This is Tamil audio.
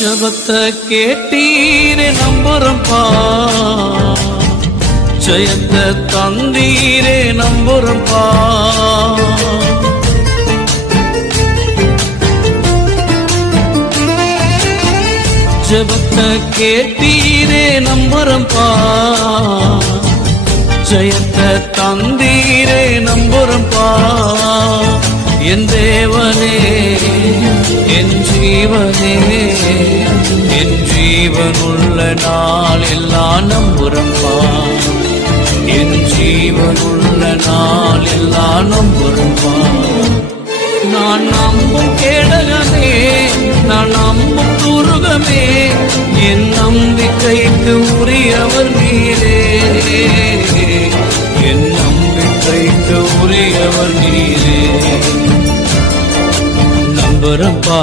ஜபத்தை கேட்டீரே நம்புறம்பா, ஜெயத்தை தந்தீரே நம்புறம்பா. ஜபத்தை கேட்டீரே நம்புறம்பா, ஜெயத்தை தந்தீரே நம்புறம்பா. என் தேவனே என் ஜீவனே, என் ஜீவனுள்ள நாள் எல்லாம் நம்புறம்பா, என் ஜீவனுள்ள நாள் எல்லாம் நம்புறம்பா. நான் நம்பும் கேடகமே, நான் நம்பும் துருகமே, என் நம்பிக்கைக்கு உரியவர் நீரே, என் நம்பிக்கைக்கு உரியவர் நீரே. நம்புறப்பா